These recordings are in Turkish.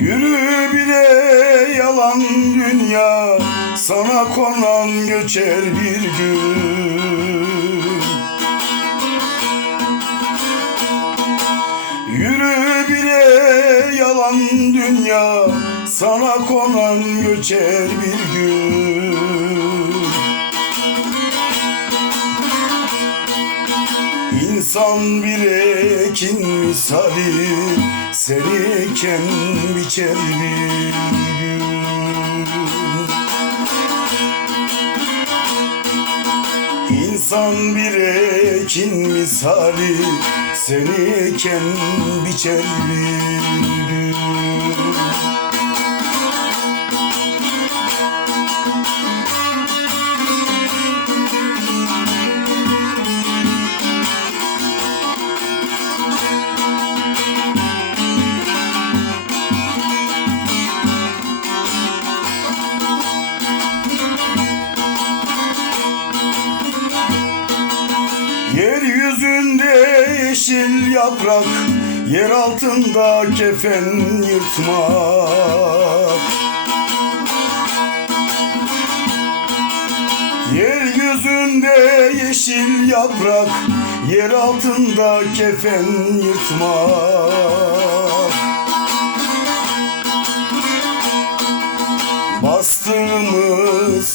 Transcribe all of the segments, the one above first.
Yürü bile yalan dünya Sana konan göçer bir gün. Yürü bile yalan dünya Sana konan göçer bir gün İnsan bir ekin misali Seni eken biçer bir gün. İnsan bir ekin misali Seni eken biçer bir gün Yeryüzünde yeşil yaprak Yer altında kefen yırtmak. Yeryüzünde yeşil yaprak Yer altında kefen yırtmak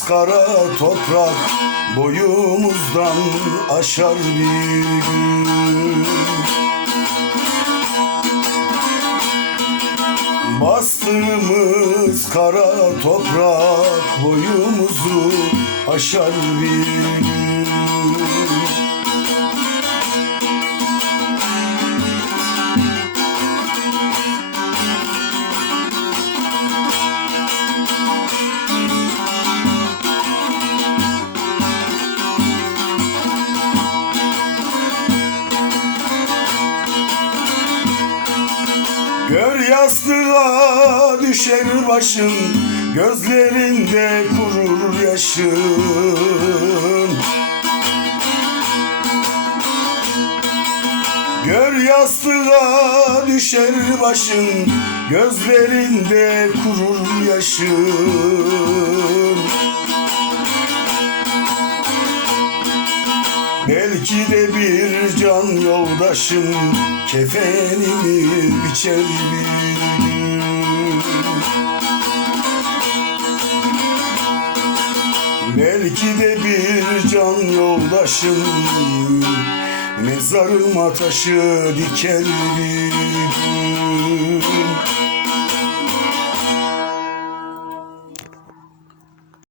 kara toprak boyumuzdan aşar bir gün. Bastığımız kara toprak boyumuzu aşar bir gün yastığa düşer başın Gözlerinde kurur yaşın Gör yastığa düşer başın Gözlerinde kurur yaşın Belki de bir can yoldaşım Kefenimi biçer bir. Belki de bir can yoldaşım Mezarıma taşı diker bir. gün